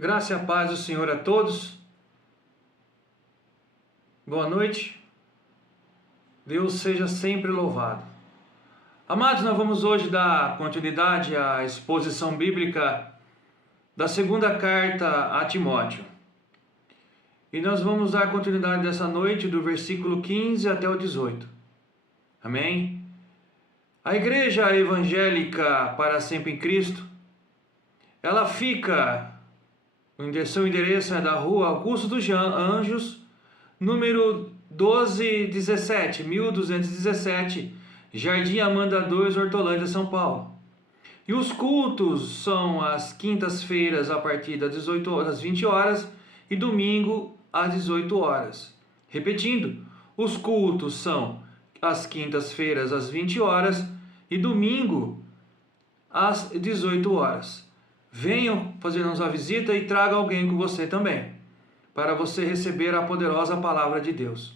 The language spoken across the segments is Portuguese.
Graça e a paz do Senhor a todos. Boa noite. Deus seja sempre louvado. Amados, nós vamos hoje dar continuidade à exposição bíblica da segunda carta a Timóteo. E nós vamos dar continuidade dessa noite do versículo 15 até o 18. Amém? A igreja evangélica para sempre em Cristo, ela fica... Seu endereço é da rua Augusto dos Anjos, número 1217, Jardim Amanda 2, Hortolândia, São Paulo. E os cultos são às quintas-feiras a partir das 20 horas e domingo às 18 horas. Repetindo, os cultos são às quintas-feiras às 20 horas e domingo às 18 horas. Venham fazer-nos a visita e traga alguém com você também, para você receber a poderosa palavra de Deus.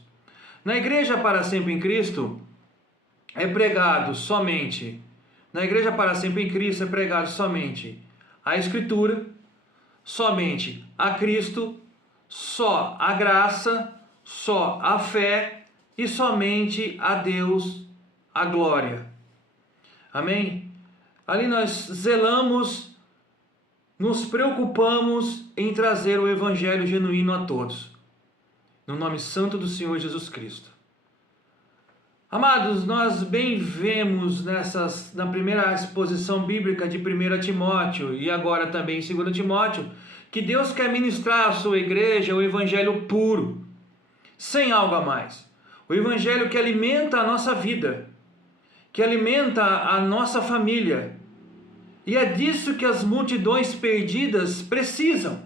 Na igreja para sempre em Cristo é pregado somente, a Escritura, somente a Cristo, só a graça, só a fé e somente a Deus a glória. Amém? Ali nós zelamos, nos preocupamos em trazer o Evangelho genuíno a todos, no nome santo do Senhor Jesus Cristo. Amados, nós bem vemos na primeira exposição bíblica de 1 Timóteo e agora também em 2 Timóteo, que Deus quer ministrar à sua igreja o Evangelho puro, sem algo a mais. O Evangelho que alimenta a nossa vida, que alimenta a nossa família. E é disso que as multidões perdidas precisam.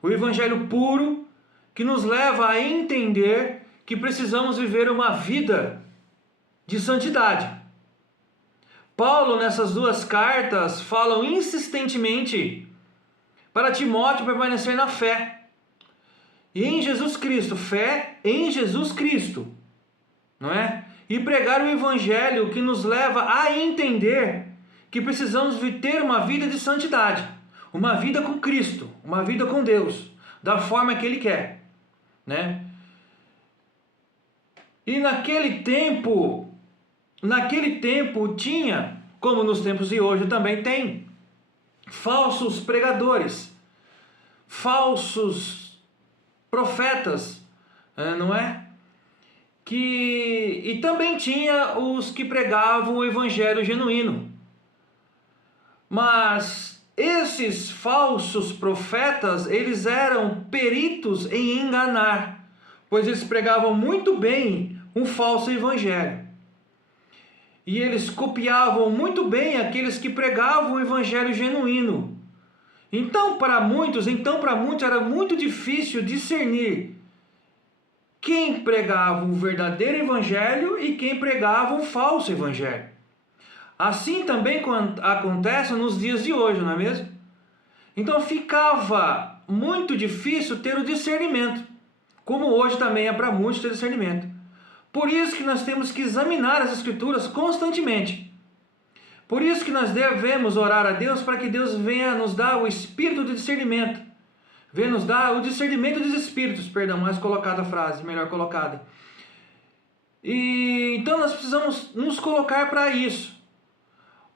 O Evangelho puro que nos leva a entender que precisamos viver uma vida de santidade. Paulo, nessas duas cartas, fala insistentemente para Timóteo permanecer na fé. E em Jesus Cristo, fé em Jesus Cristo, não é? E pregar o Evangelho que nos leva a entender que precisamos ter uma vida de santidade, uma vida com Cristo, uma vida com Deus, da forma que Ele quer, né? E naquele tempo tinha, como nos tempos de hoje também tem, falsos pregadores, falsos profetas, não é? E também tinha os que pregavam o Evangelho genuíno. Mas esses falsos profetas, eles eram peritos em enganar, pois eles pregavam muito bem um falso evangelho. E eles copiavam muito bem aqueles que pregavam o evangelho genuíno. Então, para muitos era muito difícil discernir quem pregava o verdadeiro evangelho e quem pregava um falso evangelho. Assim também acontece nos dias de hoje, não é mesmo? Então ficava muito difícil ter o discernimento, como hoje também é para muitos ter discernimento. Por isso que nós temos que examinar as Escrituras constantemente. Por isso que nós devemos orar a Deus para que Deus venha nos dar o espírito de discernimento. Venha nos dar o discernimento dos espíritos, mais colocada a frase, melhor colocada. E então nós precisamos nos colocar para isso.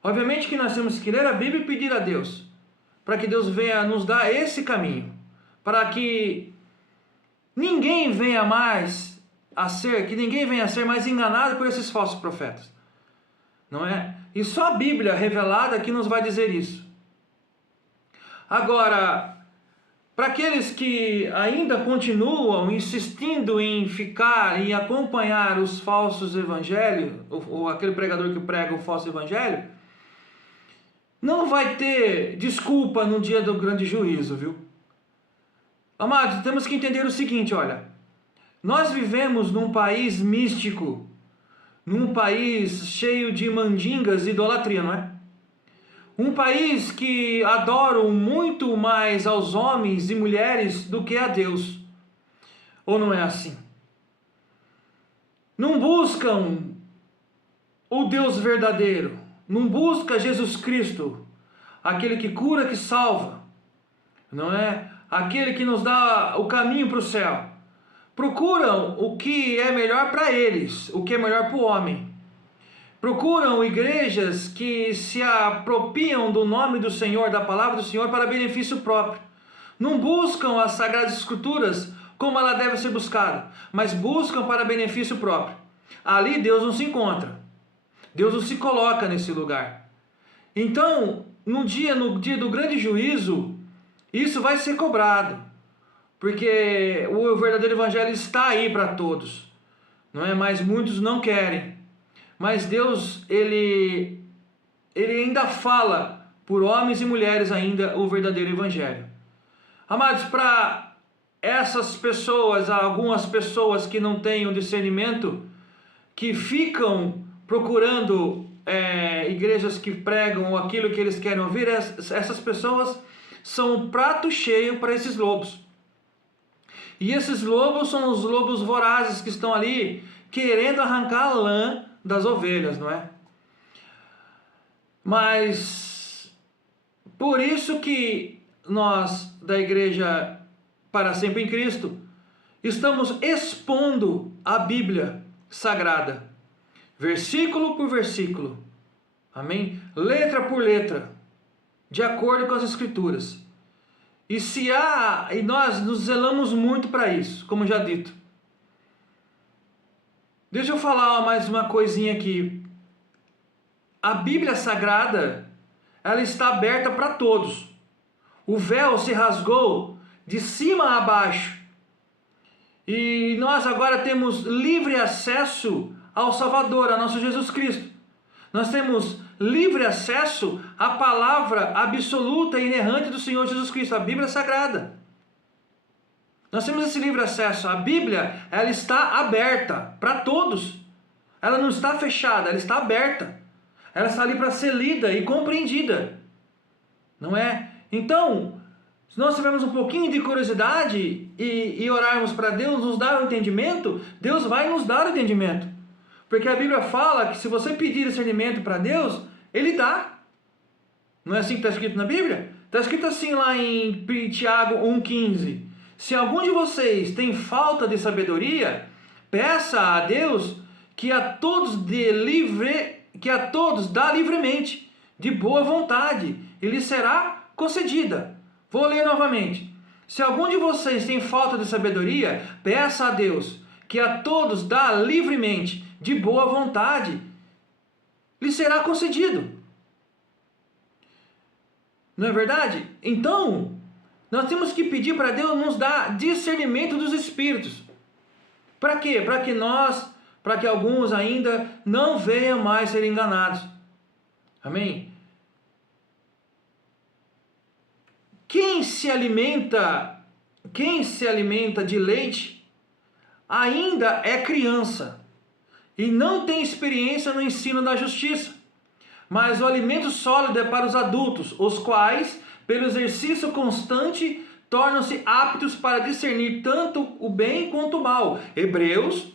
Obviamente que nós temos que ler a Bíblia e pedir a Deus, para que Deus venha nos dar esse caminho, para que ninguém venha a ser mais enganado por esses falsos profetas, não é? E só a Bíblia revelada que nos vai dizer isso. Agora, para aqueles que ainda continuam insistindo em acompanhar os falsos evangelhos, ou aquele pregador que prega o falso evangelho, não vai ter desculpa no dia do grande juízo, viu? Amados, temos que entender o seguinte, olha. Nós vivemos num país místico, num país cheio de mandingas e idolatria, não é? Um país que adoram muito mais aos homens e mulheres do que a Deus. Ou não é assim? Não buscam o Deus verdadeiro. Não busca Jesus Cristo, aquele que cura, que salva. não é? Aquele que nos dá o caminho para o céu. Procuram o que é melhor para eles, o que é melhor para o homem. Procuram igrejas que se apropriam do nome do Senhor, da palavra do Senhor, para benefício próprio. Não buscam as Sagradas Escrituras como ela deve ser buscada, mas buscam para benefício próprio. Ali Deus não se encontra. Deus não se coloca nesse lugar. Então, no dia do grande juízo, isso vai ser cobrado. Porque o verdadeiro evangelho está aí para todos. Não é? Mas muitos não querem. Mas Deus, ele ainda fala por homens e mulheres ainda o verdadeiro evangelho. Amados, para essas pessoas, algumas pessoas que não têm o discernimento, que ficam procurando igrejas que pregam aquilo que eles querem ouvir, essas pessoas são um prato cheio para esses lobos. E esses lobos são os lobos vorazes que estão ali querendo arrancar a lã das ovelhas, não é? Mas por isso que nós da Igreja para Sempre em Cristo estamos expondo a Bíblia Sagrada, versículo por versículo, amém? Letra por letra, de acordo com as Escrituras. E nós nos zelamos muito para isso, como já dito. Deixa eu falar mais uma coisinha aqui. A Bíblia Sagrada, ela está aberta para todos. O véu se rasgou de cima a baixo. E nós agora temos livre acesso ao Salvador, a nosso Jesus Cristo. Nós temos livre acesso à palavra absoluta e inerrante do Senhor Jesus Cristo, a Bíblia Sagrada. Nós temos esse livre acesso. A Bíblia, ela está aberta para todos. Ela não está fechada, ela está aberta. Ela está ali para ser lida e compreendida. Não é? Então, se nós tivermos um pouquinho de curiosidade e orarmos para Deus nos dar o entendimento, Deus vai nos dar o entendimento. Porque a Bíblia fala que se você pedir discernimento para Deus, Ele dá. Não é assim que está escrito na Bíblia? Está escrito assim lá em Tiago 1,15. Se algum de vocês tem falta de sabedoria, peça a Deus que a todos dá livremente, de boa vontade, e lhe será concedida. Vou ler novamente. Se algum de vocês tem falta de sabedoria, peça a Deus que a todos dá livremente, de boa vontade, lhe será concedido. Não é verdade? Então, nós temos que pedir para Deus nos dar discernimento dos espíritos. Para quê? Para que alguns ainda não venham mais ser enganados. Amém? Quem se alimenta de leite ainda é criança e não tem experiência no ensino da justiça. Mas o alimento sólido é para os adultos, os quais, pelo exercício constante, tornam-se aptos para discernir tanto o bem quanto o mal. Hebreus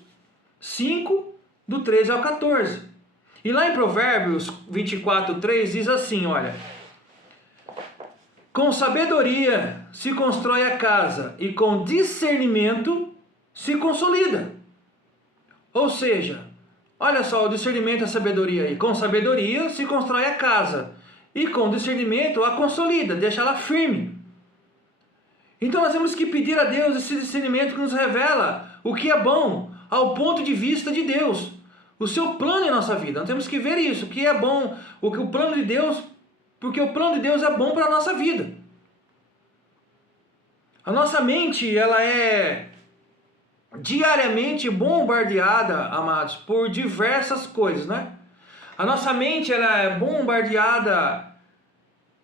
5, do 13 ao 14. E lá em Provérbios 24:3 diz assim, olha: com sabedoria se constrói a casa, e com discernimento se consolida. Ou seja, olha só o discernimento e a sabedoria aí. Com sabedoria se constrói a casa, e com discernimento a consolida, deixa ela firme. Então nós temos que pedir a Deus esse discernimento que nos revela o que é bom ao ponto de vista de Deus, o seu plano em nossa vida. Nós temos que ver isso, o que é bom, o plano de Deus, porque o plano de Deus é bom para a nossa vida. A nossa mente, ela é diariamente bombardeada, amados, por diversas coisas, né? A nossa mente, ela é bombardeada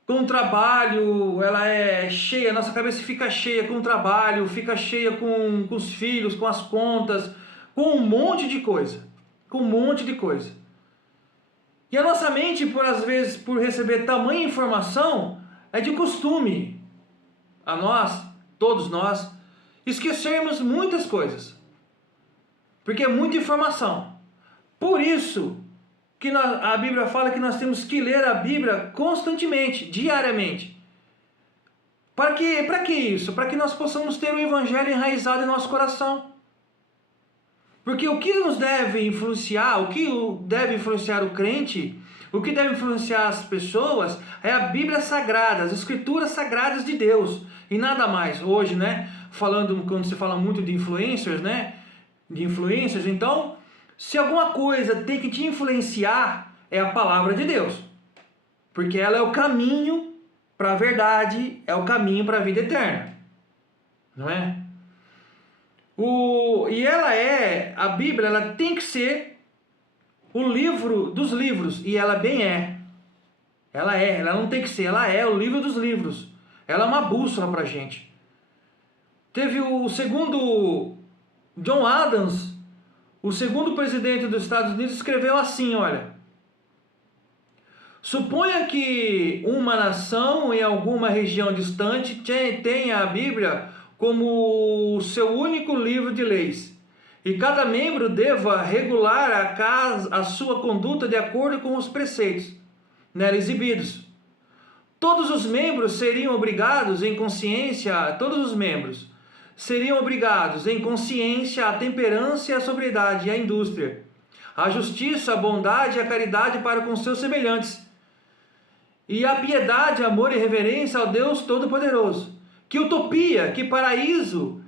com o trabalho, ela é cheia, a nossa cabeça fica cheia com o trabalho, fica cheia com os filhos, com as contas, com um monte de coisa, E a nossa mente, às vezes, por receber tamanha informação, é de costume a nós, todos nós, esquecermos muitas coisas, porque é muita informação. Por isso que a Bíblia fala que nós temos que ler a Bíblia constantemente, diariamente. Para que isso? Para que nós possamos ter o Evangelho enraizado em nosso coração. Porque o que nos deve influenciar, o que deve influenciar o crente, o que deve influenciar as pessoas é a Bíblia Sagrada, as Escrituras Sagradas de Deus. E nada mais. Hoje, né? Falando, quando se fala muito de influencers, né? De influencers, então, se alguma coisa tem que te influenciar, é a palavra de Deus. Porque ela é o caminho para a verdade, é o caminho para a vida eterna. Não é? E a Bíblia, ela tem que ser o livro dos livros, e ela bem é. Ela não tem que ser, ela é o livro dos livros. Ela é uma bússola para a gente. Teve o segundo, John Adams, o segundo presidente dos Estados Unidos, escreveu assim, olha: suponha que uma nação em alguma região distante tenha a Bíblia como o seu único livro de leis, e cada membro deva regular a sua conduta de acordo com os preceitos nela exibidos. Todos os membros seriam obrigados em consciência à temperança e à sobriedade e à indústria, à justiça, à bondade e à caridade para com seus semelhantes, e à piedade, amor e reverência ao Deus Todo-Poderoso. Que utopia, que paraíso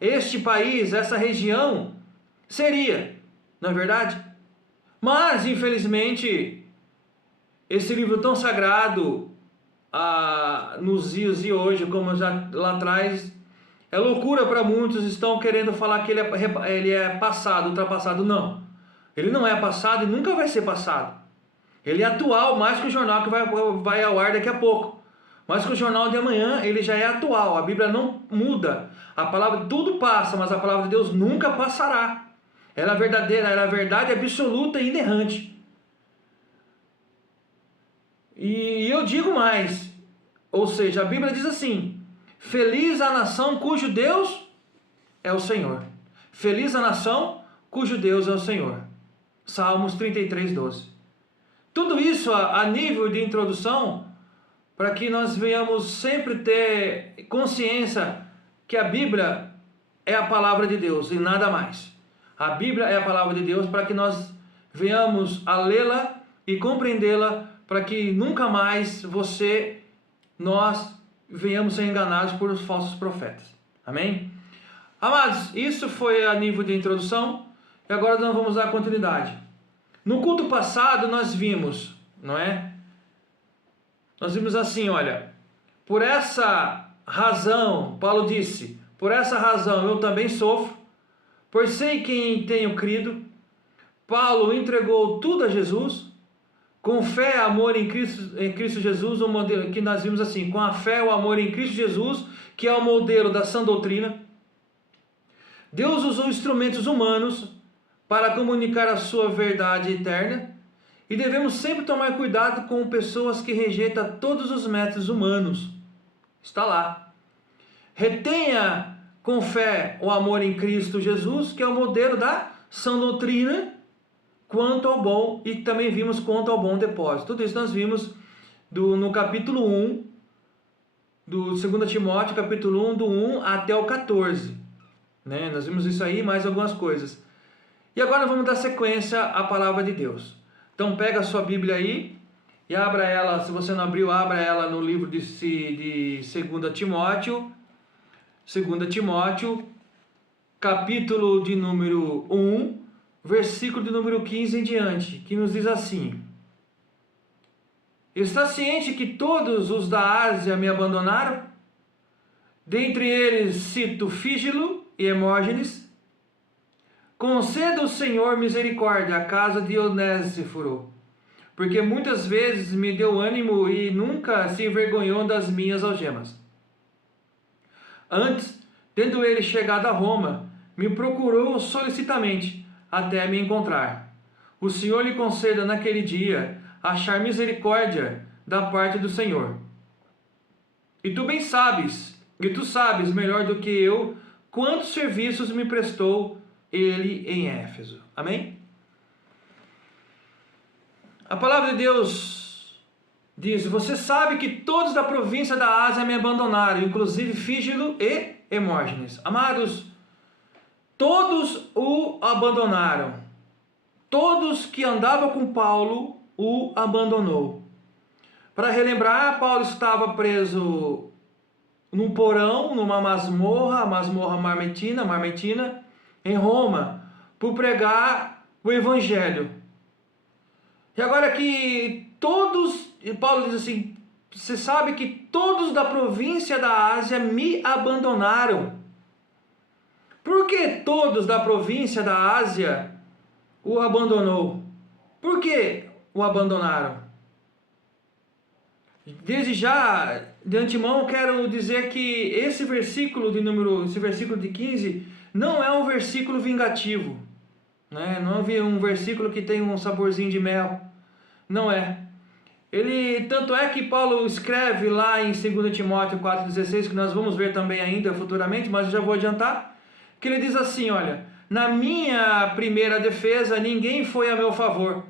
este país, essa região seria, não é verdade? Mas, infelizmente, esse livro tão sagrado, nos dias de hoje, como já lá atrás, é loucura para muitos. Estão querendo falar que ele é passado, ultrapassado. Não, ele não é passado e nunca vai ser passado. Ele é atual, mais que o jornal que vai ao ar daqui a pouco. Mais que o jornal de amanhã, ele já é atual. A Bíblia não muda. A palavra, tudo passa, mas a palavra de Deus nunca passará. Ela é verdadeira, ela é a verdade absoluta e inerrante. E eu digo mais, ou seja, a Bíblia diz assim: feliz a nação cujo Deus é o Senhor. Feliz a nação cujo Deus é o Senhor. Salmos 33, 12. Tudo isso a nível de introdução, para que nós venhamos sempre ter consciência que a Bíblia é a palavra de Deus e nada mais. A Bíblia é a palavra de Deus, para que nós venhamos a lê-la e compreendê-la, para que nunca mais nós venhamos ser enganados por os falsos profetas. Amém? Amados, isso foi a nível de introdução, e agora nós vamos dar continuidade. No culto passado nós vimos, não é? Nós vimos assim, olha: por essa razão, Paulo disse, por essa razão eu também sofro, pois sei quem tenho crido. Paulo entregou tudo a Jesus, com fé e amor em Cristo Jesus, o modelo que nós vimos assim, com a fé e o amor em Cristo Jesus, que é o modelo da sã doutrina. Deus usou instrumentos humanos para comunicar a sua verdade eterna, e devemos sempre tomar cuidado com pessoas que rejeitam todos os métodos humanos. Está lá. Retenha com fé o amor em Cristo Jesus, que é o modelo da sã doutrina, quanto ao bom, e também vimos quanto ao bom depósito. Tudo isso nós vimos no capítulo 1, do 2 Timóteo, capítulo 1, do 1 até o 14. Né? Nós vimos isso aí, mais algumas coisas. E agora vamos dar sequência à palavra de Deus. Então pega a sua Bíblia aí e abra ela, se você não abriu, abra ela no livro de 2 Timóteo. 2 Timóteo, capítulo de número 1, versículo de número 15 em diante, que nos diz assim: está ciente que todos os da Ásia me abandonaram? Dentre eles cito Fígelo e Hermógenes. Conceda o Senhor misericórdia à casa de Onésiforo, porque muitas vezes me deu ânimo e nunca se envergonhou das minhas algemas. Antes, tendo ele chegado a Roma, me procurou solicitamente até me encontrar. O Senhor lhe conceda naquele dia achar misericórdia da parte do Senhor. E tu sabes melhor do que eu quantos serviços me prestou ele em Éfeso. Amém? A palavra de Deus Diz: você sabe que todos da província da Ásia me abandonaram, inclusive Fígelo e Hermógenes. Amados, todos o abandonaram. Todos que andavam com Paulo o abandonou. Para relembrar, Paulo estava preso num porão, numa masmorra, a masmorra Marmetina, em Roma, por pregar o Evangelho. E agora que todos, e Paulo diz assim: você sabe que todos da província da Ásia me abandonaram. Por que todos da província da Ásia o abandonou? Por que o abandonaram? Desde já, de antemão, quero dizer que esse versículo de 15, não é um versículo vingativo, né? Não é um versículo que tem um saborzinho de mel, não é. Tanto é que Paulo escreve lá em 2 Timóteo 4,16, que nós vamos ver também ainda futuramente, mas eu já vou adiantar, que ele diz assim: olha, na minha primeira defesa ninguém foi a meu favor,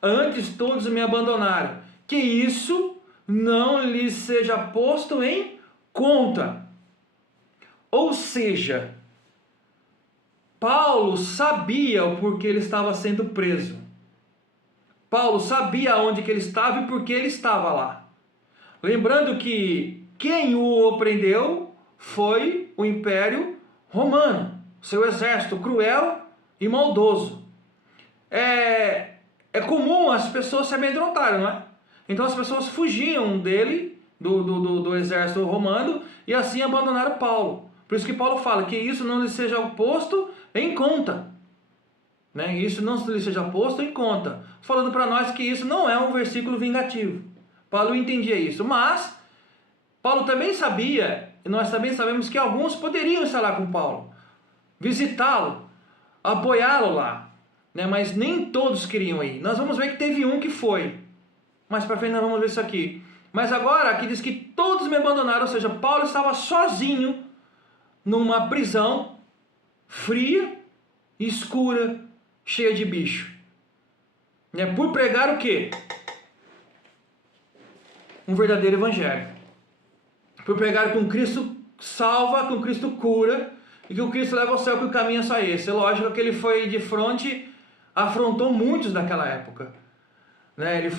antes todos me abandonaram, que isso não lhes seja posto em conta. Ou seja, Paulo sabia o porquê ele estava sendo preso. Paulo sabia onde que ele estava e por que ele estava lá. Lembrando que quem o prendeu foi o Império Romano, seu exército cruel e maldoso. É comum as pessoas se amedrontarem, não é? Então as pessoas fugiam dele, do exército romano, e assim abandonaram Paulo. Por isso que Paulo fala que isso não lhe seja posto em conta. Né? Isso não lhe seja posto em conta. Falando para nós que isso não é um versículo vingativo. Paulo entendia isso. Mas Paulo também sabia, e nós também sabemos que alguns poderiam estar lá com Paulo, visitá-lo, apoiá-lo lá. Né? Mas nem todos queriam ir. Nós vamos ver que teve um que foi. Mais para frente nós vamos ver isso aqui. Mas agora aqui diz que todos me abandonaram, ou seja, Paulo estava sozinho numa prisão fria, escura, cheia de bicho. Por pregar o quê? Um verdadeiro evangelho. Por pregar que um Cristo salva, que um Cristo cura, e que o Cristo leva ao céu, que o caminho é só esse. É lógico que ele foi de frente, afrontou muitos daquela época. Ele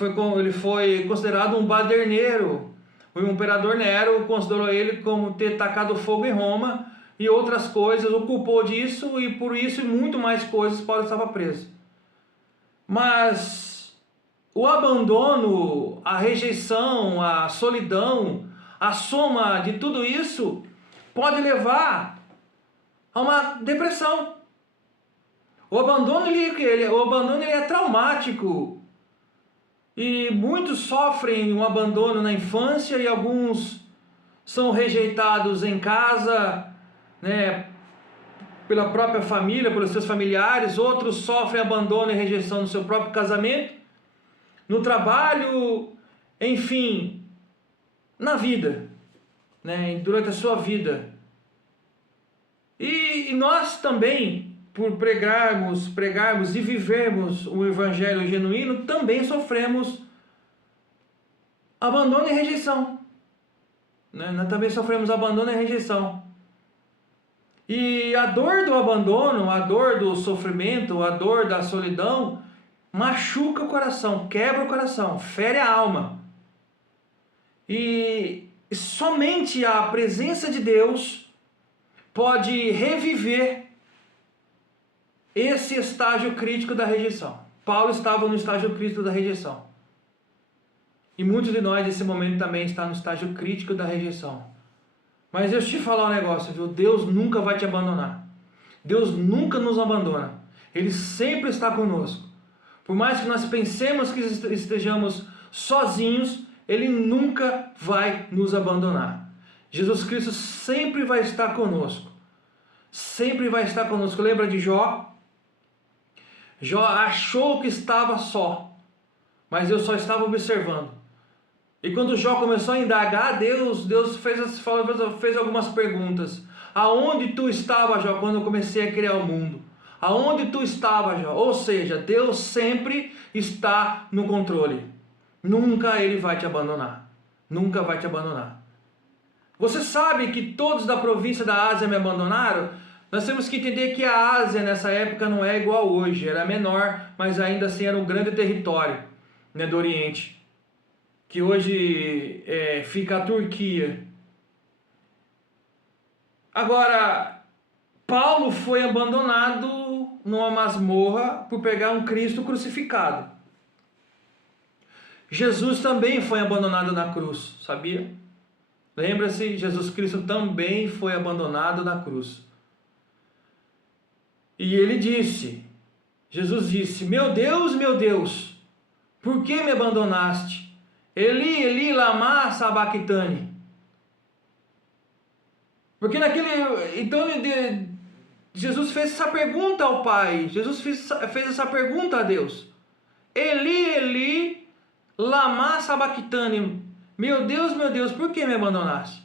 foi considerado um baderneiro. O imperador Nero considerou ele como ter tacado fogo em Roma e outras coisas, o culpou disso, e por isso e muito mais coisas Paulo estava preso. Mas o abandono, a rejeição, a solidão, a soma de tudo isso pode levar a uma depressão. O abandono ele é traumático. E muitos sofrem um abandono na infância e alguns são rejeitados em casa, né, pela própria família, pelos seus familiares. Outros sofrem abandono e rejeição no seu próprio casamento, no trabalho, enfim, na vida, né, durante a sua vida. E nós também, por pregarmos e vivermos o evangelho genuíno, também sofremos abandono e rejeição. Nós também sofremos abandono e rejeição. E a dor do abandono, a dor do sofrimento, a dor da solidão, machuca o coração, quebra o coração, fere a alma. E somente a presença de Deus pode reviver esse estágio crítico da rejeição. Paulo estava no estágio crítico da rejeição. E muitos de nós nesse momento também estão no estágio crítico da rejeição. Mas deixa eu te falar um negócio, viu? Deus nunca vai te abandonar. Deus nunca nos abandona. Ele sempre está conosco. Por mais que nós pensemos que estejamos sozinhos, Ele nunca vai nos abandonar. Jesus Cristo sempre vai estar conosco. Sempre vai estar conosco. Lembra de Jó? Jó achou que estava só, mas Deus só estava observando. E quando Jó começou a indagar, Deus fez algumas perguntas. Aonde tu estava, Jó, quando eu comecei a criar o mundo? Aonde tu estava, Jó? Ou seja, Deus sempre está no controle. Nunca ele vai te abandonar. Nunca vai te abandonar. Você sabe que todos da província da Ásia me abandonaram? Nós temos que entender que a Ásia nessa época não é igual hoje. Era menor, mas ainda assim era um grande território, né, do Oriente. Que hoje fica a Turquia. Agora, Paulo foi abandonado numa masmorra por pegar um Cristo crucificado. Jesus também foi abandonado na cruz, sabia? Lembra-se, Jesus Cristo também foi abandonado na cruz. E ele disse, Jesus disse, meu Deus, por que me abandonaste? Eli, Eli, lama sabachthani. Porque então Jesus fez essa pergunta ao Pai, Jesus fez essa pergunta a Deus. Eli, Eli, lama sabachthani. Meu Deus, por que me abandonaste?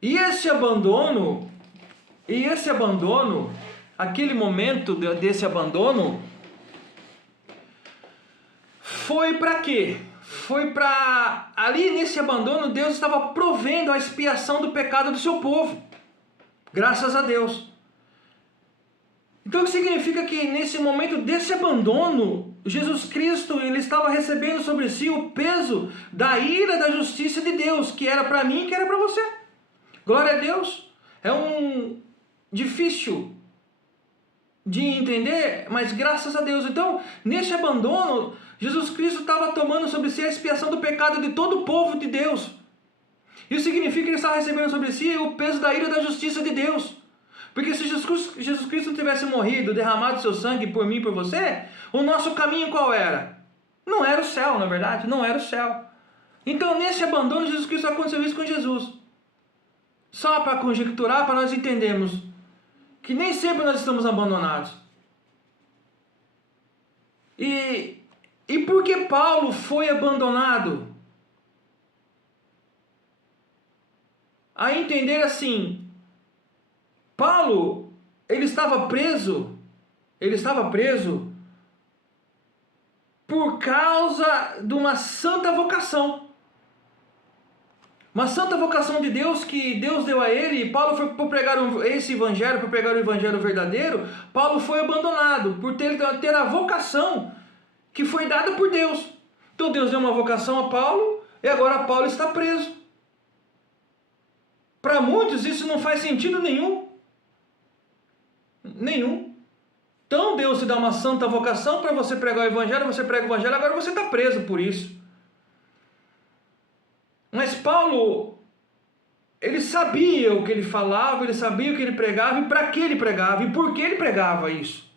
E esse abandono, aquele momento desse abandono, foi para quê? Foi para, ali nesse abandono, Deus estava provendo a expiação do pecado do seu povo. Graças a Deus. Então o que significa que nesse momento desse abandono, Jesus Cristo, ele estava recebendo sobre si o peso da ira da justiça de Deus, que era para mim e que era para você. Glória a Deus. É difícil de entender, mas graças a Deus. Então, nesse abandono, Jesus Cristo estava tomando sobre si a expiação do pecado de todo o povo de Deus. Isso significa que ele estava recebendo sobre si o peso da ira da justiça de Deus. Porque se Jesus Cristo tivesse morrido, derramado seu sangue por mim e por você, o nosso caminho qual era? Não era o céu, na verdade, não era o céu. Então, nesse abandono, Jesus Cristo aconteceu isso com Jesus. Só para conjecturar, para nós entendermos que nem sempre nós estamos abandonados. E por que Paulo foi abandonado? A entender assim, Paulo, ele estava preso por causa de uma santa vocação. Uma santa vocação de Deus que Deus deu a ele. E Paulo foi por pregar esse evangelho, por pregar o evangelho verdadeiro. Paulo foi abandonado por ter a vocação que foi dada por Deus. Então Deus deu uma vocação a Paulo e agora Paulo está preso. Para muitos isso não faz sentido nenhum. Nenhum. Então Deus te dá uma santa vocação para você pregar o evangelho, você prega o evangelho, agora você está preso por isso. Mas Paulo, ele sabia o que ele falava, ele sabia o que ele pregava e para que ele pregava e por que ele pregava isso.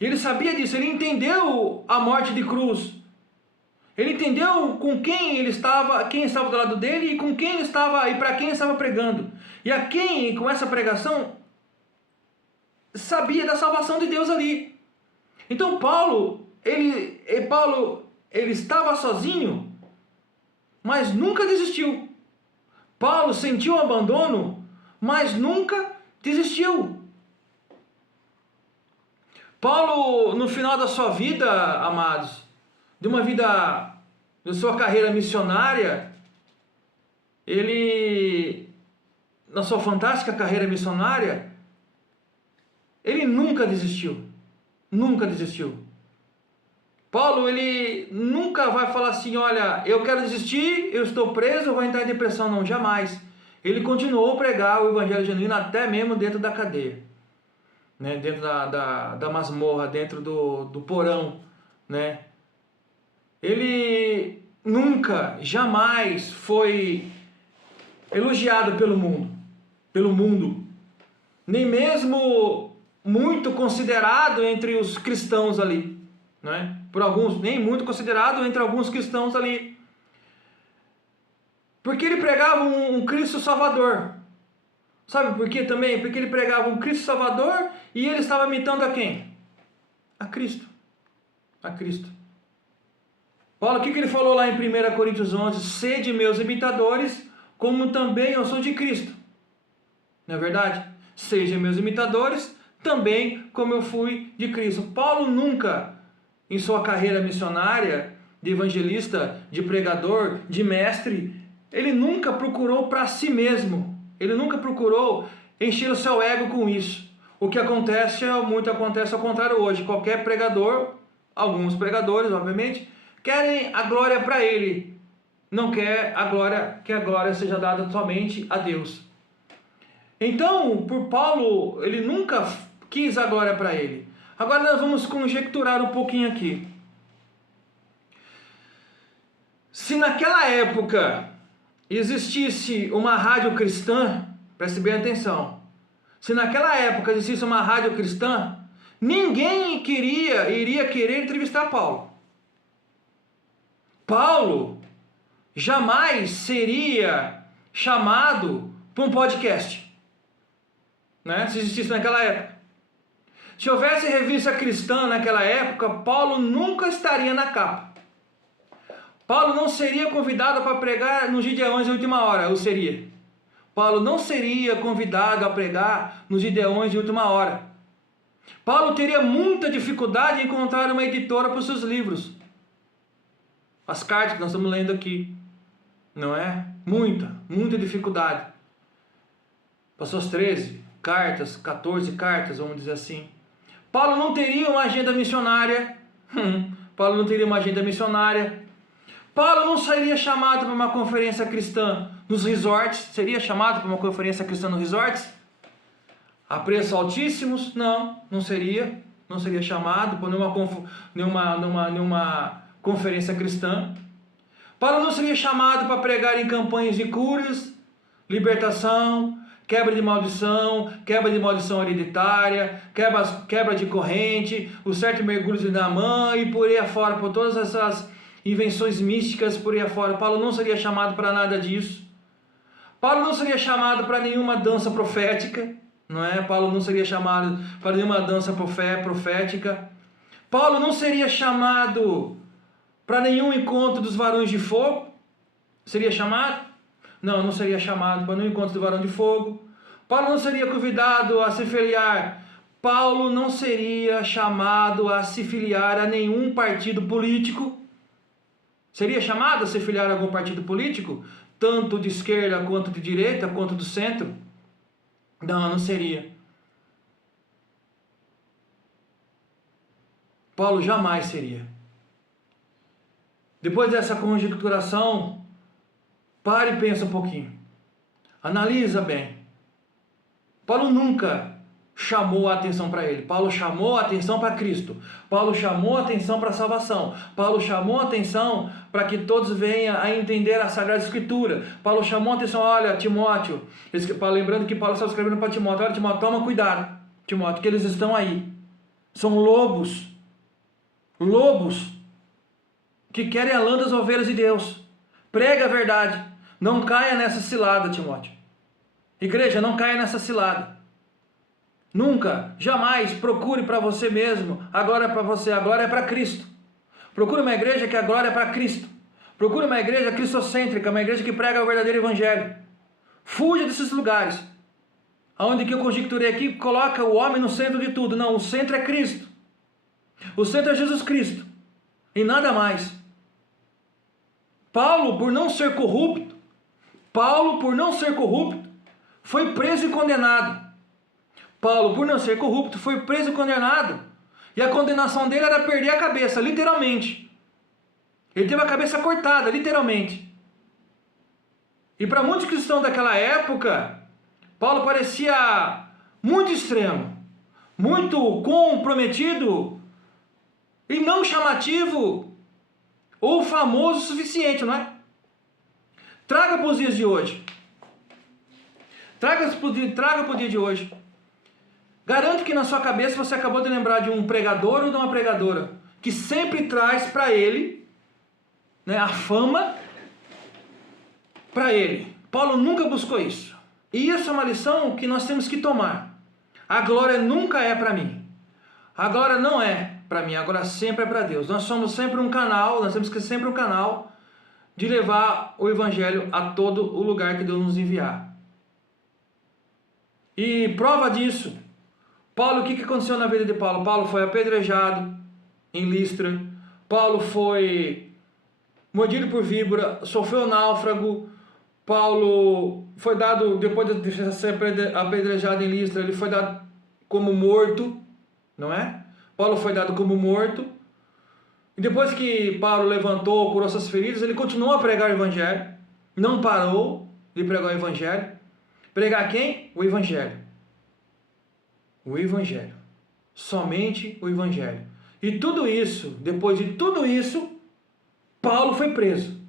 Ele sabia disso, ele entendeu a morte de cruz. Ele entendeu com quem ele estava, quem estava do lado dele e com quem ele estava e para quem ele estava pregando. E a quem, com essa pregação, sabia da salvação de Deus ali. Então Paulo ele estava sozinho, mas nunca desistiu. Paulo sentiu o abandono, mas nunca desistiu. Paulo, no final da sua vida, amados, de sua carreira missionária, na sua fantástica carreira missionária, ele nunca desistiu. Nunca desistiu. Paulo, ele nunca vai falar assim, olha, eu quero desistir, eu estou preso, eu vou entrar em depressão. Não, jamais. Ele continuou a pregar o evangelho genuíno até mesmo dentro da cadeia, né? Dentro da masmorra, dentro do porão, né? Ele nunca, jamais foi elogiado pelo mundo, nem mesmo muito considerado entre os cristãos ali, né? Por alguns, nem muito considerado entre alguns cristãos ali, porque ele pregava um Cristo Salvador. Sabe por quê também? Porque ele pregava um Cristo Salvador e ele estava imitando a quem? A Cristo. A Cristo. Olha o que ele falou lá em 1 Coríntios 11, sede meus imitadores, como também eu sou de Cristo. Não é verdade? Sejam meus imitadores, também como eu fui de Cristo. Paulo nunca, em sua carreira missionária, de evangelista, de pregador, de mestre, ele nunca procurou para si mesmo. Ele nunca procurou encher o seu ego com isso. O que acontece, muito acontece ao contrário hoje. Qualquer pregador, alguns pregadores, obviamente, querem a glória para ele. Não quer que a glória seja dada somente a Deus. Então, por Paulo, ele nunca quis a glória para ele. Agora nós vamos conjecturar um pouquinho aqui. Se naquela época existisse uma rádio cristã, preste bem atenção, se naquela época existisse uma rádio cristã, ninguém iria querer entrevistar Paulo. Paulo jamais seria chamado para um podcast, né? Se existisse naquela época. Se houvesse revista cristã naquela época, Paulo nunca estaria na capa. Paulo não seria convidado para pregar nos Gideões de última hora, ou seria? Paulo não seria convidado a pregar nos Gideões de última hora. Paulo teria muita dificuldade em encontrar uma editora para os seus livros. As cartas que nós estamos lendo aqui, não é? Muita dificuldade. Passou as 13 cartas, 14 cartas, vamos dizer assim. Paulo não teria uma agenda missionária. Paulo não teria uma agenda missionária. Paulo não seria chamado para uma conferência cristã nos resorts. Seria chamado para uma conferência cristã nos resorts? A preços altíssimos? Não seria. Não seria chamado para nenhuma conferência cristã. Paulo não seria chamado para pregar em campanhas de curas, libertação, quebra de maldição hereditária, quebra de corrente, o certo mergulho de Naamã e por aí afora, por todas essas invenções místicas por aí afora. Paulo não seria chamado para nada disso. Paulo não seria chamado para nenhuma dança profética, não é? Paulo não seria chamado para nenhuma dança profética. Paulo não seria chamado para nenhum encontro dos varões de fogo. Seria chamado? Não seria chamado para nenhum encontro do varão de fogo. Paulo não seria convidado a se filiar. Paulo não seria chamado a se filiar a nenhum partido político. Seria chamado a se filiar a algum partido político? Tanto de esquerda, quanto de direita, quanto do centro? Não seria. Paulo jamais seria. Depois dessa conjecturação, pare e pensa um pouquinho. Analisa bem. Paulo nunca chamou a atenção para ele. Paulo chamou a atenção para Cristo. Paulo chamou a atenção para a salvação. Paulo chamou a atenção para que todos venham a entender a Sagrada Escritura. Paulo chamou a atenção, olha, Timóteo, lembrando que Paulo estava escrevendo para Timóteo, olha, Timóteo, toma cuidado, Timóteo, que eles estão aí. São lobos que querem a lã das ovelhas de Deus. Prega a verdade. Não caia nessa cilada, Timóteo. Igreja, não caia nessa cilada. Nunca, jamais procure para você mesmo a glória é para você, a glória é para Cristo. Procure uma igreja que a glória é para Cristo. Procure uma igreja cristocêntrica, uma igreja que prega o verdadeiro evangelho. Fuja desses lugares, onde que eu conjecturei aqui, coloca o homem no centro de tudo. Não, o centro é Cristo. O centro é Jesus Cristo. E nada mais. Paulo, por não ser corrupto, foi preso e condenado. Paulo, por não ser corrupto, foi preso e condenado. E a condenação dele era perder a cabeça, literalmente. Ele teve a cabeça cortada, literalmente. E para muitos cristãos daquela época, Paulo parecia muito extremo, muito comprometido e não chamativo ou famoso o suficiente, não é? Traga para os dias de hoje. Traga para o dia de hoje. Garanto que na sua cabeça você acabou de lembrar de um pregador ou de uma pregadora que sempre traz para ele, né, a fama para ele. Paulo nunca buscou isso. E isso é uma lição que nós temos que tomar. A glória nunca é para mim. A glória não é para mim, a glória sempre é para Deus. Nós somos sempre um canal, nós temos que ser sempre um canal de levar o evangelho a todo o lugar que Deus nos enviar. E prova disso, Paulo, o que aconteceu na vida de Paulo? Paulo foi apedrejado em Listra. Paulo foi mordido por víbora, sofreu náufrago. Paulo foi dado, depois de ser apedrejado em Listra, ele foi dado como morto, não é? Paulo foi dado como morto. E depois que Paulo levantou, curou suas feridas, ele continuou a pregar o evangelho. Não parou de pregar o evangelho. Pregar quem? O evangelho. O evangelho. Somente o evangelho. E tudo isso, depois de tudo isso, Paulo foi preso.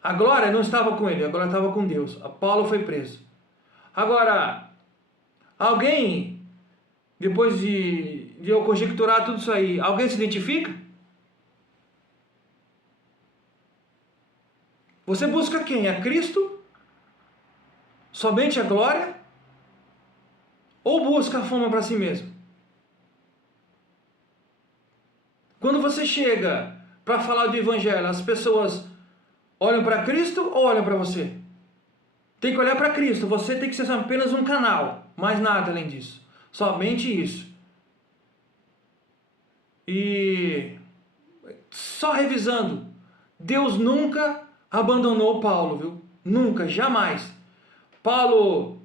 A glória não estava com ele, a glória estava com Deus. Paulo foi preso. Agora, alguém, depois de eu conjecturar tudo isso aí, alguém se identifica? Você busca quem? A Cristo? Somente a glória? Ou busca a fama para si mesmo? Quando você chega para falar do evangelho, as pessoas olham para Cristo ou olham para você? Tem que olhar para Cristo, você tem que ser apenas um canal, mais nada além disso. Somente isso. E só revisando, Deus nunca abandonou Paulo, viu? Nunca, jamais. Paulo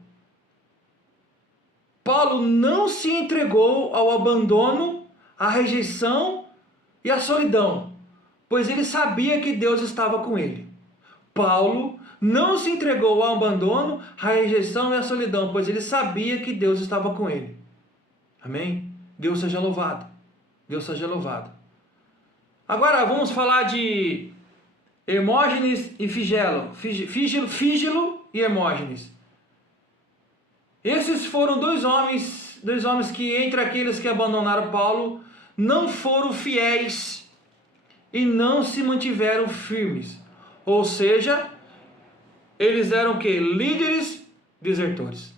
não se entregou ao abandono, à rejeição e à solidão, pois ele sabia que Deus estava com ele. Paulo não se entregou ao abandono, à rejeição e à solidão, pois ele sabia que Deus estava com ele. Amém? Deus seja louvado. Deus seja louvado. Agora vamos falar de Hermógenes e Fígelo e Hermógenes. Esses foram dois homens que, entre aqueles que abandonaram Paulo, não foram fiéis e não se mantiveram firmes. Ou seja, eles eram o quê? Líderes desertores.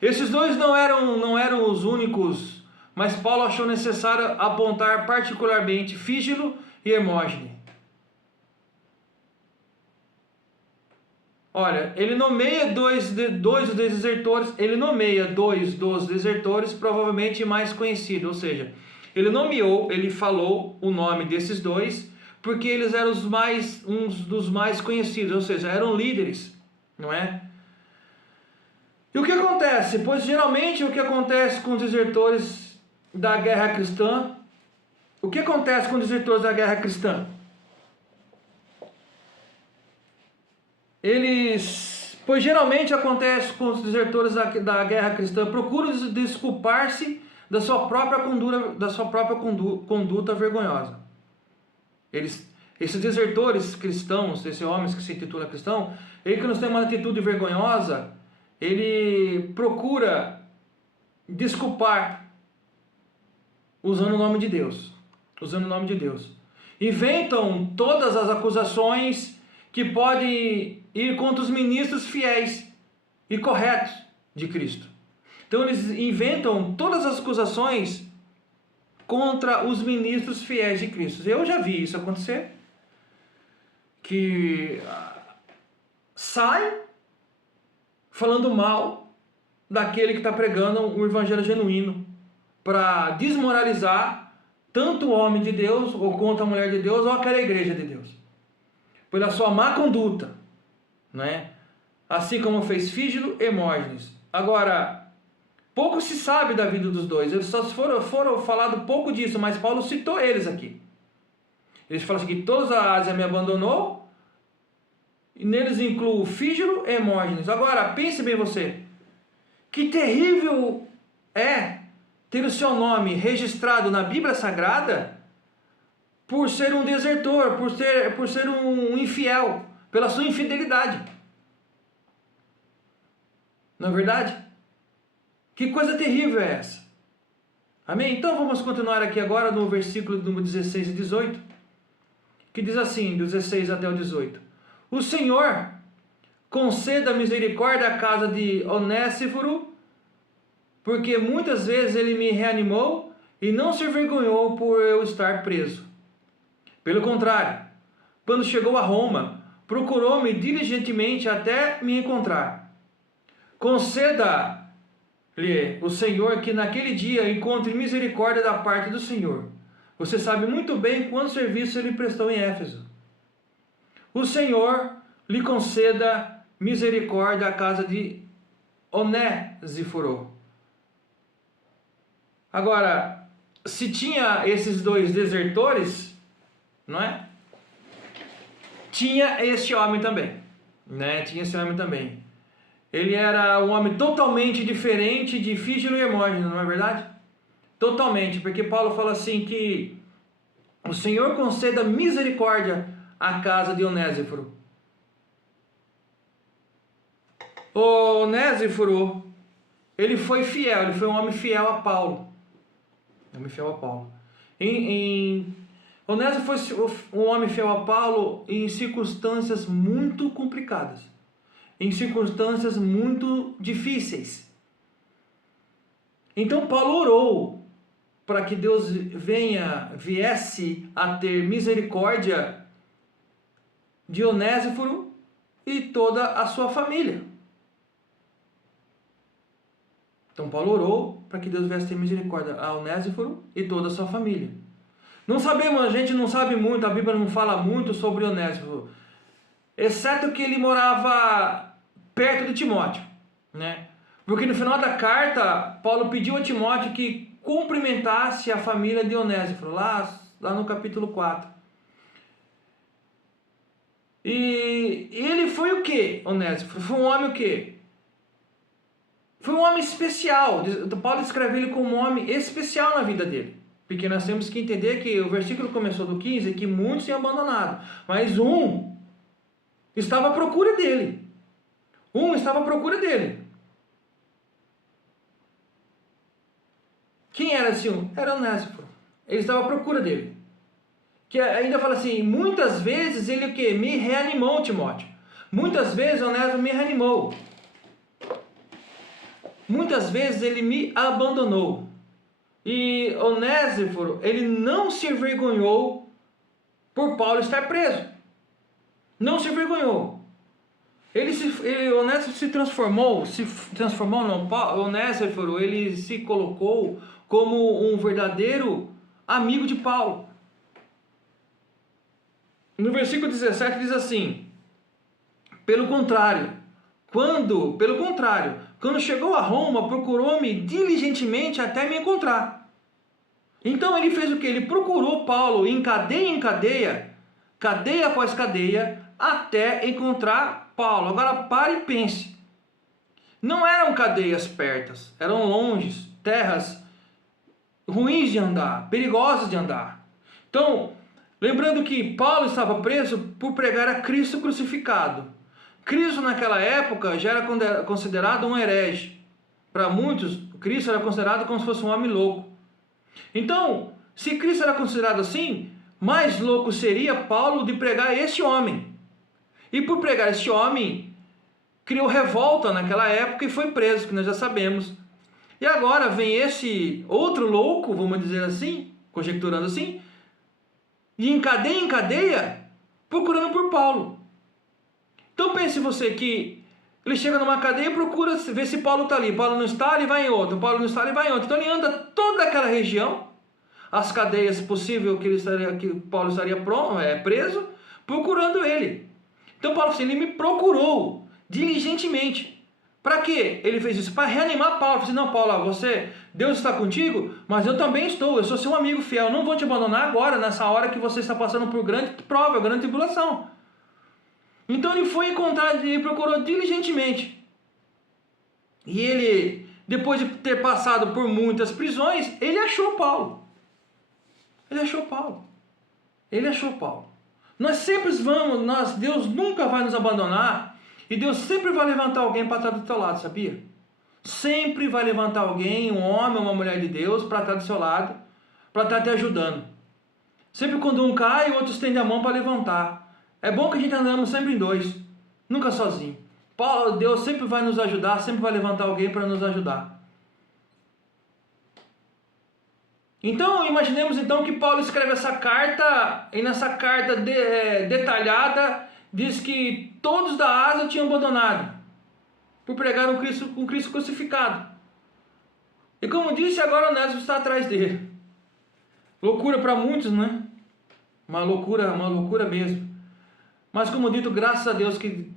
Esses dois não eram os únicos, mas Paulo achou necessário apontar particularmente Fígelo e Hermógenes. Olha, ele nomeia dois dos desertores, ele nomeia dois dos desertores provavelmente mais conhecidos, ou seja, ele falou o nome desses dois porque eles eram uns dos mais conhecidos, ou seja, eram líderes, não é? E o que acontece? Pois geralmente o que acontece com os desertores da guerra cristã, o que acontece com os desertores da guerra cristã? Pois geralmente acontece com os desertores da guerra cristã, procuram desculpar-se da sua própria conduta vergonhosa. Esses desertores cristãos, esses homens que se intitulam cristão, ele que nos tem uma atitude vergonhosa, ele procura desculpar usando o nome de Deus. Inventam todas as acusações que podem ir contra os ministros fiéis e corretos de Cristo. Então eles inventam todas as acusações contra os ministros fiéis de Cristo. Eu já vi isso acontecer, que sai falando mal daquele que está pregando um evangelho genuíno, para desmoralizar tanto o homem de Deus, ou contra a mulher de Deus, ou aquela igreja de Deus, pela sua má conduta, não é? Assim como fez Fígelo e Hermógenes. Agora, pouco se sabe da vida dos dois, eles só foram falado pouco disso, mas Paulo citou eles aqui. Eles falam assim, que toda a Ásia me abandonou, e neles incluo Fígelo e Hermógenes. Agora, pense bem você, que terrível é ter o seu nome registrado na Bíblia Sagrada por ser um desertor, por ser um infiel, pela sua infidelidade. Não é verdade? Que coisa terrível é essa? Amém? Então vamos continuar aqui agora no versículo número 16 e 18, que diz assim, do 16 até o 18. O Senhor conceda misericórdia à casa de Onésiforo, porque muitas vezes ele me reanimou e não se envergonhou por eu estar preso. Pelo contrário, quando chegou a Roma, procurou-me diligentemente até me encontrar. Conceda-lhe o Senhor que naquele dia encontre misericórdia da parte do Senhor, Você sabe muito bem quanto serviço ele prestou em Éfeso. O Senhor lhe conceda misericórdia à casa de Onésiforo. Agora, se tinha esses dois desertores, não é? Tinha este homem também, né? Tinha esse homem também. Ele era um homem totalmente diferente de Fígelo e Hermógenes, não é verdade? Totalmente, porque Paulo fala assim que o Senhor conceda misericórdia à casa de Onésiforo. O Onésiforo, ele foi fiel, ele foi um homem fiel a Paulo. Homem fiel a Paulo. Onésiforo foi um homem fiel a Paulo em circunstâncias muito complicadas, em circunstâncias muito difíceis. Então Paulo orou para que Deus viesse a ter misericórdia de Onésiforo e toda a sua família. Então Paulo orou para que Deus viesse ter misericórdia a Onésiforo e toda a sua família. Não sabemos, a gente não sabe muito, a Bíblia não fala muito sobre Onésiforo, exceto que ele morava perto de Timóteo, né? Porque no final da carta, Paulo pediu a Timóteo que cumprimentasse a família de Onésiforo, lá no capítulo 4. E ele foi o quê, Onésiforo? Foi um homem o quê? Foi um homem especial. Paulo escreve ele como um homem especial na vida dele. Porque nós temos que entender que o versículo começou do 15, que muitos tinham abandonado, mas um estava à procura dele. Um estava à procura dele. Quem era esse um? Era Onésiforo. Ele estava à procura dele. Que ainda fala assim, muitas vezes ele o quê? Me reanimou, Timóteo. Muitas vezes Onésiforo me reanimou. Muitas vezes ele me abandonou. E Onésiforo, ele não se envergonhou por Paulo estar preso. Não se envergonhou. Onésiforo se transformou não, Onésiforo, ele se colocou como um verdadeiro amigo de Paulo. No versículo 17 diz assim, pelo contrário, quando chegou a Roma, procurou-me diligentemente até me encontrar. Então ele fez o que? Ele procurou Paulo em cadeia após cadeia, até encontrar Paulo. Agora pare e pense. Não eram cadeias pertas, eram longes, terras ruins de andar, perigosas de andar. Então, lembrando que Paulo estava preso por pregar a Cristo crucificado. Cristo naquela época já era considerado um herege. Para muitos, Cristo era considerado como se fosse um homem louco. Então, se Cristo era considerado assim, mais louco seria Paulo de pregar este homem. E por pregar este homem, criou revolta naquela época e foi preso, que nós já sabemos. E agora vem esse outro louco, vamos dizer assim, conjecturando assim, e em cadeia, procurando por Paulo. Então pense você que ele chega numa cadeia e procura ver se Paulo está ali. Paulo não está, ele vai em outro. Paulo não está, ele vai em outro. Então ele anda toda aquela região, as cadeias possível que Paulo estaria preso, procurando ele. Então Paulo assim, ele me procurou diligentemente. Para quê? Ele fez isso para reanimar Paulo. Ele disse, não, Paulo, Deus está contigo, mas eu também estou. Eu sou seu amigo fiel. Eu não vou te abandonar agora, nessa hora que você está passando por grande prova, grande tribulação. Então ele foi encontrar e procurou diligentemente. E ele, depois de ter passado por muitas prisões, ele achou Paulo. Ele achou Paulo. Nós sempre Deus nunca vai nos abandonar. E Deus sempre vai levantar alguém para estar do teu lado, sabia? Sempre vai levantar alguém, um homem ou uma mulher de Deus, para estar do seu lado, para estar te ajudando. Sempre quando um cai, o outro estende a mão para levantar. É bom que a gente andamos sempre em dois, nunca sozinho. Deus sempre vai nos ajudar, sempre vai levantar alguém para nos ajudar. Então, imaginemos então que Paulo escreve essa carta, e nessa carta detalhada, diz que todos da Ásia tinham abandonado, por pregar um Cristo crucificado. E como disse, agora Onésimo está atrás dele. Loucura para muitos, né? Uma loucura mesmo. Mas como dito, graças a Deus que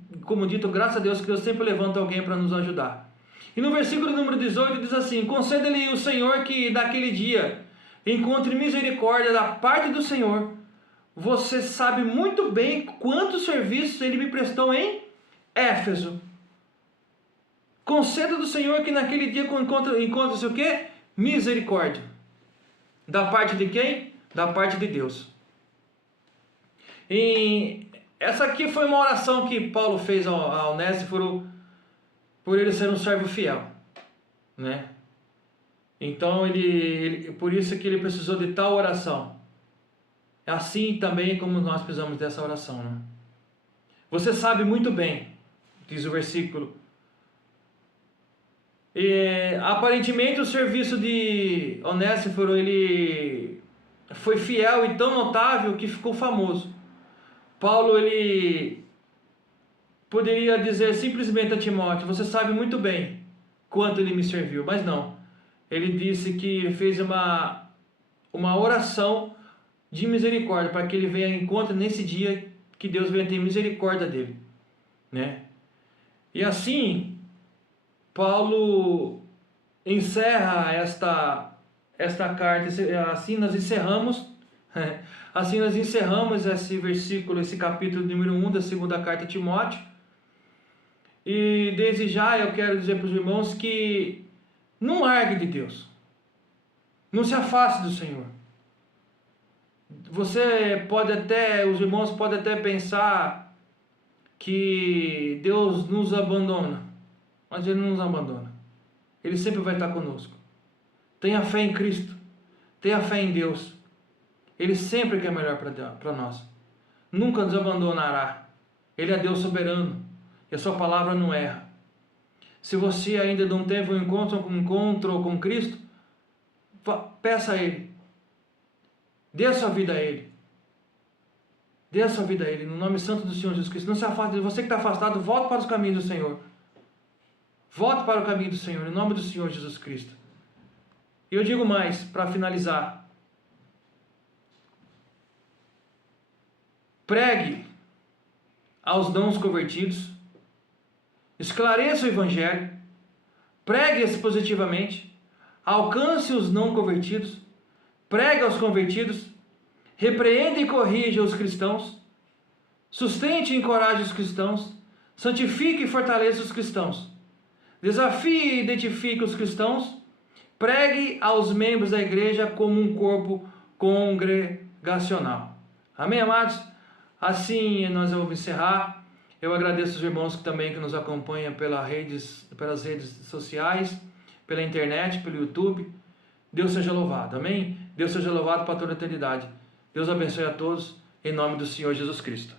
Deus sempre levanta alguém para nos ajudar. E no versículo número 18 diz assim: conceda-lhe o Senhor que naquele dia encontre misericórdia da parte do Senhor. Você sabe muito bem quantos serviços ele me prestou em Éfeso. Conceda do Senhor que naquele dia encontre-se o quê? Misericórdia. Da parte de quem? Da parte de Deus. E essa aqui foi uma oração que Paulo fez a Onésiforo por ele ser um servo fiel, né? Então por isso que ele precisou de tal oração. Assim também como nós precisamos dessa oração, né? Você sabe muito bem, diz o versículo. E, aparentemente o serviço de Onésiforo ele foi fiel e tão notável que ficou famoso. Paulo ele poderia dizer simplesmente a Timóteo: você sabe muito bem quanto ele me serviu, mas não. Ele disse que fez uma oração de misericórdia para que ele venha em conta nesse dia, que Deus venha ter misericórdia dele, né? E assim Paulo encerra esta carta. Assim nós encerramos esse versículo, esse capítulo número 1 da segunda carta a Timóteo. E desde já eu quero dizer para os irmãos que não largue de Deus, não se afaste do Senhor. Os irmãos podem até pensar que Deus nos abandona, mas Ele não nos abandona. Ele sempre vai estar conosco. Tenha fé em Cristo, tenha fé em Deus. Ele sempre quer melhor para nós. Nunca nos abandonará. Ele é Deus soberano e a sua palavra não erra. Se você ainda não teve um encontro com Cristo, peça a Ele. Dê a sua vida a Ele. Dê a sua vida a Ele, no nome santo do Senhor Jesus Cristo. Não se afaste. Você que está afastado, volte para os caminhos do Senhor. Volte para o caminho do Senhor, em nome do Senhor Jesus Cristo. E eu digo mais, para finalizar. Pregue aos não convertidos. Esclareça o Evangelho. Pregue expositivamente. Alcance os não convertidos. Pregue aos convertidos. Repreenda e corrija os cristãos. Sustente e encoraje os cristãos. Santifique e fortaleça os cristãos. Desafie e identifique os cristãos. Pregue aos membros da igreja como um corpo congregacional. Amém, amados? Assim nós vamos encerrar. Eu agradeço os irmãos que nos acompanham pelas redes sociais, pela internet, pelo YouTube. Deus seja louvado, amém? Deus seja louvado para toda a eternidade. Deus abençoe a todos, em nome do Senhor Jesus Cristo.